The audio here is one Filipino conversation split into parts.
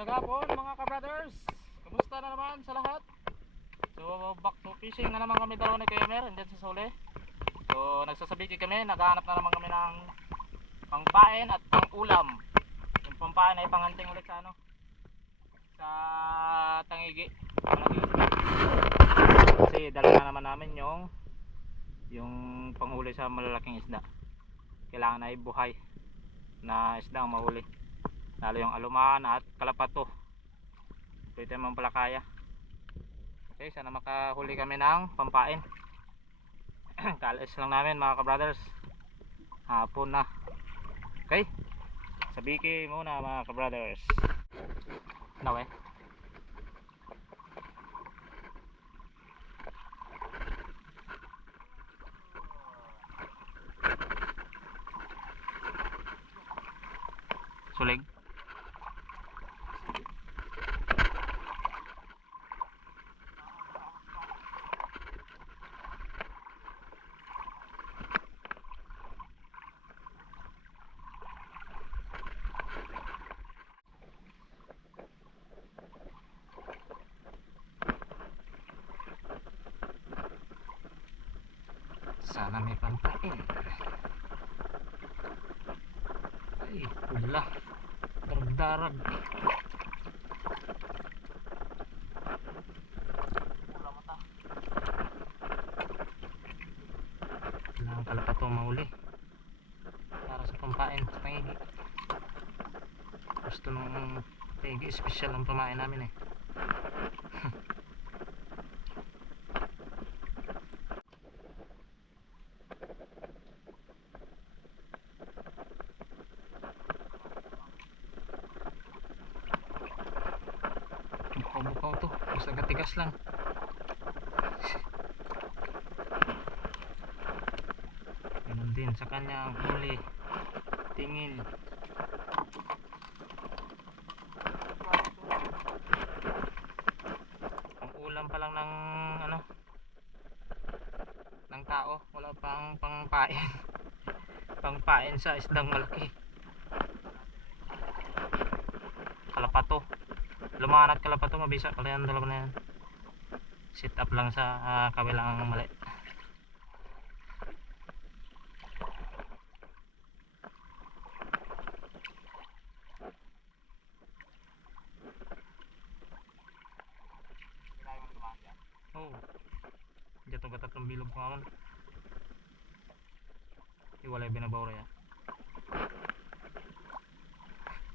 Magandang hapon mga ka-brothers. Kumusta na naman sa lahat? So back to fishing na naman kami dalawa ni Kuya Mer, andyan sa Sole. So nagsasabiki kami, naghahanap na naman kami ng pangpain at pangulam. Yung pangpain ay panghunting ulit sa ano, sa Tangigi. Kasi dala na naman namin yung panghuli sa malalaking isda. Kailangan ay buhay na isda ang mahuli, lalo yung aluman at kalapato. Pwede naman pala kaya. Okay, sana makahuli kami ng pampain. Kalis lang namin mga ka-brothers, hapon na. Okay, sabiki muna mga ka-brothers. Nawe sulig. Sana may pampain. Ay, pula. Darag-darag. Pula mata. Kailangan kalapato mahuli para sa pampain sa Tangigi. Gusto nung Tangigi, special ang pamain namin eh. Bukaw to, basta gatigas lang. Ganun din sa kanya ang huli, tingin. Ang ulam pa lang ng ano, ng tao, wala pang pangpain. Pangpain sa isdang malaki. Kalapato, lumanat kalapato, mabisa pala yan, dalawa na yan. Sit up lang sa kabilang mali. Oh, dito ba tatlong bilog ko naman. Iwalay binabawra ya.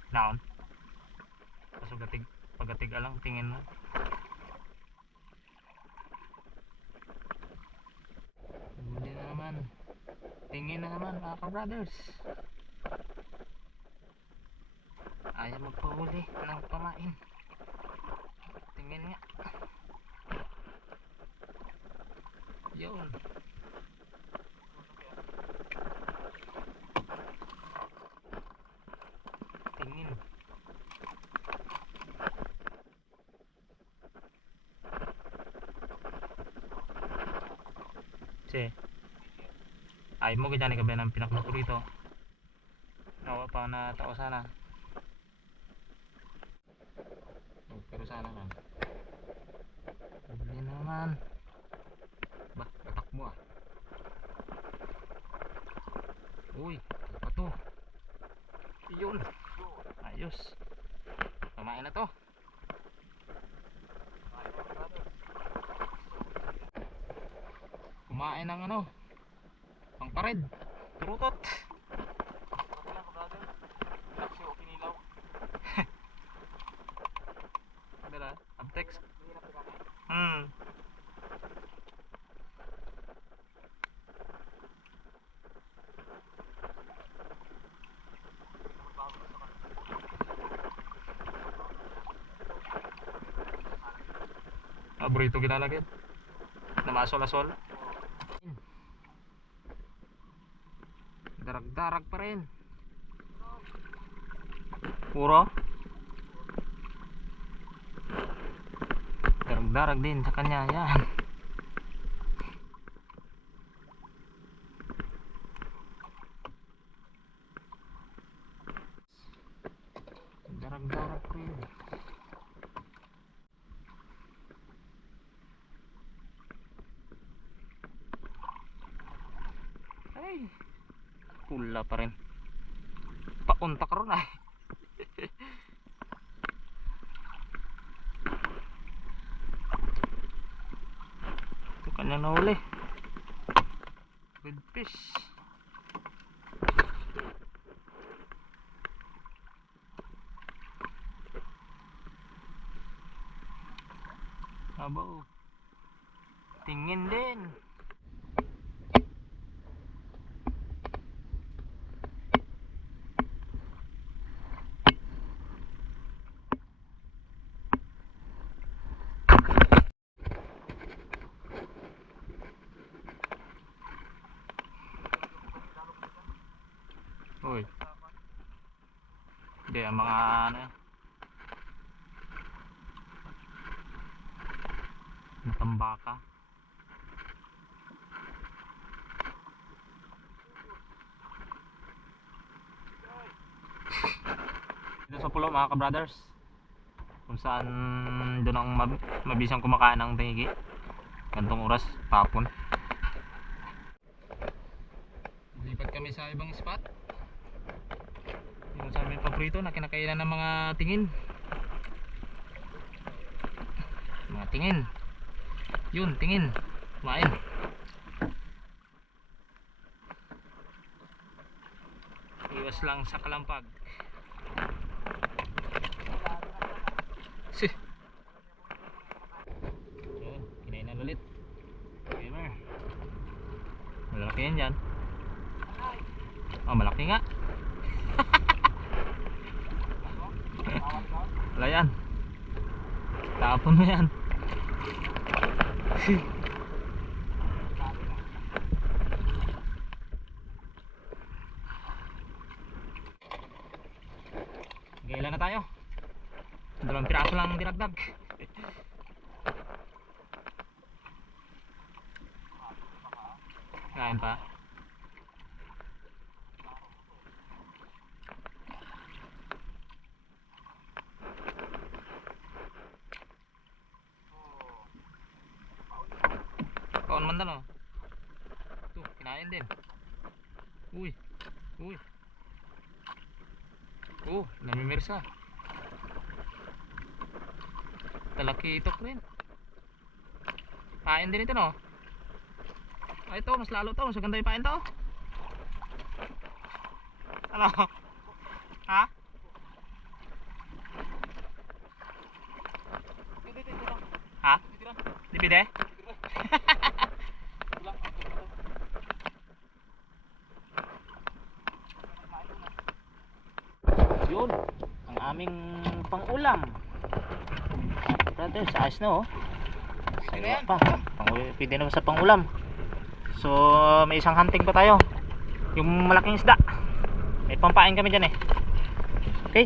Naon. Kaso pagatig alang tingin na. Huli na naman. Tingin na naman mga ka-brothers. Ayaw magpahuli ng pamain. Tingin nga. Yun. Tingin. Kasi ay mo ganyan ka ba ng pinakloko rito. Nawa pa na tao sana. Pero sana man. Huli naman. Bah, batak mo ah. Uy, apa to? Yun. Ayos. Pamain na to. Kumain ng ano, pangpared, turutot. Dala, abtex. Burrito ginalagyan. Namasol-asol. Darag-darag pa rin. Puro darag-darag din sa kanya. Yan. Darap ko yun. Ay, pula pa rin. Paunta ka ron ay. Ito kanyang nahuli. Good fish. Abaw. Tingin din. Uy. Hindi, ang mga ano yan. Natambaka. Dito sa pulo mga ka-brothers, kung saan doon ang mabisang kumakain ng tingi gantong oras, papon. Lipat kami sa ibang spot. Yung sa aming paborito na kinakainan ng mga tingin. Mga tingin. Yun, tingin. Kumain. Iwas lang sa kalampag. Yun, kinainan ulit. Gamer. Malaki yan dyan. Oh, malaki nga. Wala yan. Tapon mo yan. Gailan na tayo. 2 piraso lang dinagdag. Kain pa. Kaon man dalo. Tuh, kinain din. Uy. Uy. Namimirsa. Talaki itok rin. Pain din ito no. Ay ito, mas lalo to. Mas maganda yung pain to. Ano? Ha? Ha? Dipide? Yun, ang aming pang-ulam. Brothers, ayos na oh. Sayang pa. Pwede na sa pang-ulam. So, may isang hunting pa tayo. Yung malaking isda. May pampain kami dyan eh. Okay.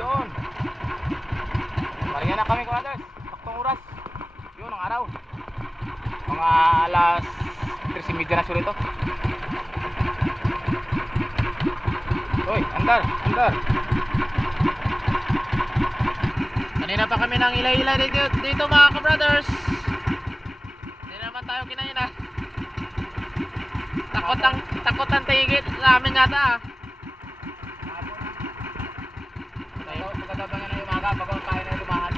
Yun. Marihan na kami brothers. Taktong oras. Yun, ang araw. Mga alas 3:30 na sulit to. Uy, andar. Kanina pa kami nang ila-ila dito mga ka-brothers. Hindi naman tayo kinain ah. Takot ang tigit sa amin yata ah. Pagkatabangan na umaga, bago tayo na lumahan.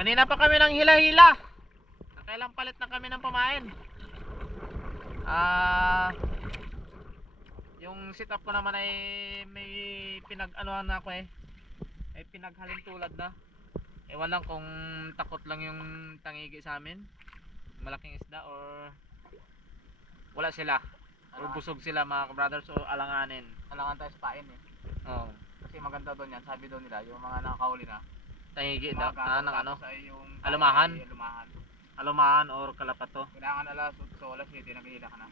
Kanina pa kami nang hila-hila. Kailang palit na kami ng pamain. Yung setup ko naman ay may pinag-anuhan na ako eh. May pinaghalin tulad na. Ewan lang kung takot lang yung tangigi sa amin. Malaking isda or wala sila. Or busog sila mga brothers o alanganin. Alangan tayo sa pain eh. Oo. Kasi maganda doon yan, sabi doon nila, yung mga nakakahuli na. Tangigi daw. Ng ano? Yung Alumahan? Alumahan. Or kalapato. Kailangan alas 8, alas 7, naghihila ka na.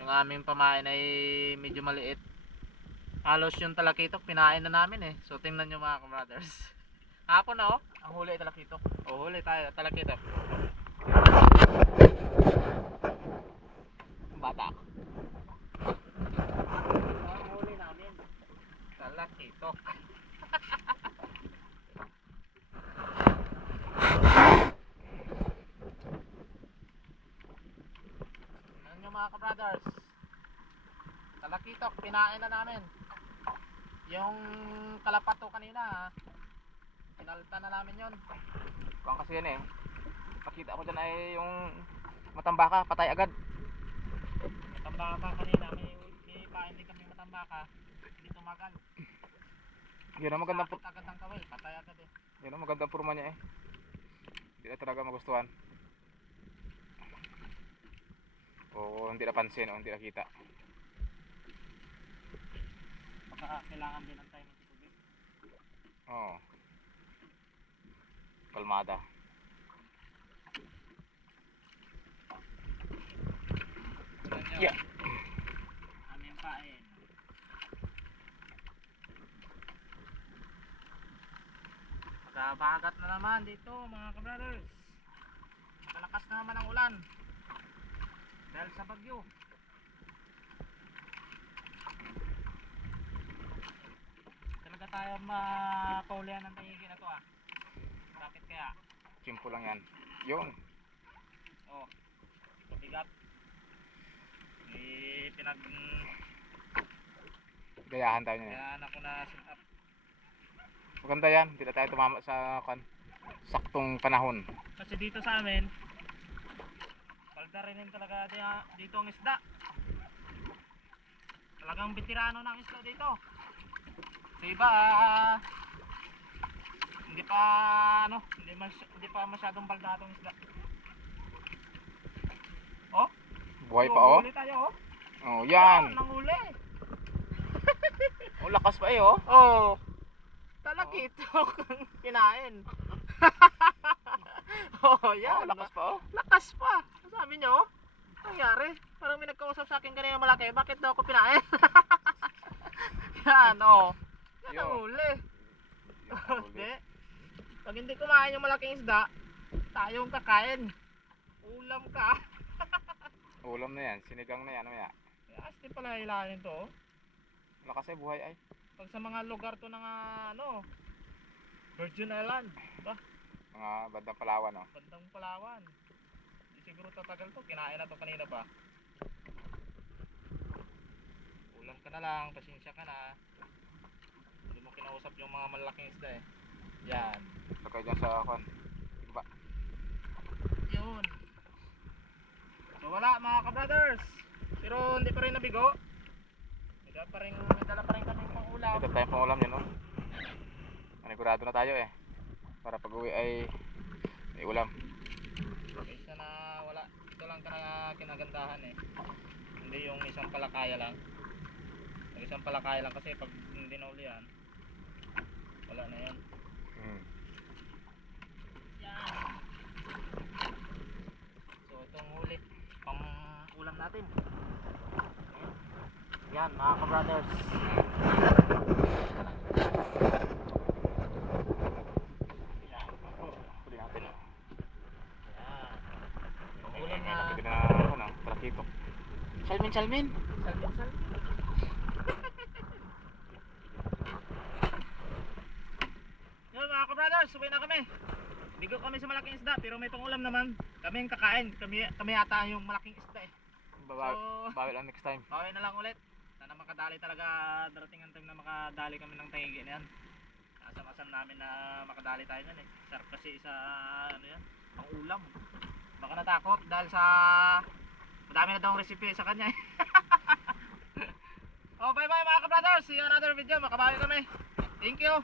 Yung aming pamain ay medyo maliit. Halos yung talakitok pinain na namin eh. So tingnan nyo mga brothers. Hapon na oh. Ang huli ay talakitok. Oh, huli tayo talakitok. tumatak. Ang huli namin. Talakitok. Ano nyo mga ka-brothers? Talakitok, pinain na namin. Yung kalapato kanina, pinalta na namin yun. Kung kasi yan eh. Nakita ko dyan ay yung matambaka, patay agad. Matambaka kanina, may pain din kami matambaka. Hindi tumagal. Yun ang magandang Sakit agad ng kawil, patay agad eh. yun ang magandang purma niya eh. Hindi na talaga magustuhan. O hindi napansin o hindi nakita. Baka kailangan din ng time ng tubig. Oo. Kalmada. Yeah. Aming pain. Magkabagat na naman dito mga ka-brothers. Malakas na naman ang ulan. Dahil sa bagyo. Talaga tayo mapaulihan ng tayigi na to ah. Bakit kaya? Simple lang yan. Yun. Oh, mabigat. Gayahan tayo niya. Kaya ako na set up. Maganda yan. Hindi na tayo tumama sa saktong panahon. Kasi dito sa amin, palda rin talaga dito ang isda. Talagang veterano ng isda dito. Sa iba, hindi pa masyadong baldadong isda. Oh, Buhay pa oh. huli tayo oh. Oh, yan. Nanghuli. Oh, lakas pa eh oh. Oh. Talakitok ang kinain. Oh, yan. Oh, lakas pa oh. Lakas pa. Sabi niyo, nangyari? Parang may nagkausap sa akin kanina malaki. Bakit daw ako pinain? Yan, oh. Yan ang Yo. huli. Yan ang huli. Hindi. Pag hindi kumain yung malaking isda, tayong kakain. Ulam ka. Ulam na yan. Sinigang na yan. Ano yan? Asti pala hilahin to. Oh. Lakas eh buhay ay. Pag sa mga lugar to ng Virgin Island, ba? Mga bandang Palawan oh. Bandang Palawan. Di siguro tatagal to. Kinain na to kanina pa. Ulam ka na lang. Pasensya ka na. Hindi mo kinausap yung mga malaking isda eh. Yan. Sakay dyan sa kwan. Iba. Yun. So wala mga ka-brothers. Pero hindi pa rin nabigo. May dala pa rin kami pang ulam. Ito tayong pangulam yun oh. Manigurado na tayo eh. Para pag uwi ay may ulam. Kaysa na wala. Ito lang kinagandahan eh. Hindi yung isang palakaya lang. Yung isang palakaya lang kasi pag hindi na ulihan, wala na yan. Yan. So itong huli pang ulam natin. Yan mga ka-brothers. Yan. Huli natin oh. Yan. Ulam na. Nakita na ano, talakitok. Salmin. Salmin. Yun mga ka-brothers, subay na kami. Bigo kami sa malaking isda pero may pangulam naman. Kami ang kakain. Kami yata yung malaking isda eh. Bawi lang next time. Bawi na lang ulit. Sana makadali talaga, darating ang time na makadali kami ng tayigi na yan. Asam-asam namin na makadali tayo nun eh. Sarap kasi sa ano yan, pang ulam. Baka natakot dahil sa madami na daw ang recipe sa kanya eh. Oh, bye bye mga ka-brothers. See you another video. Makabawi kami. Thank you.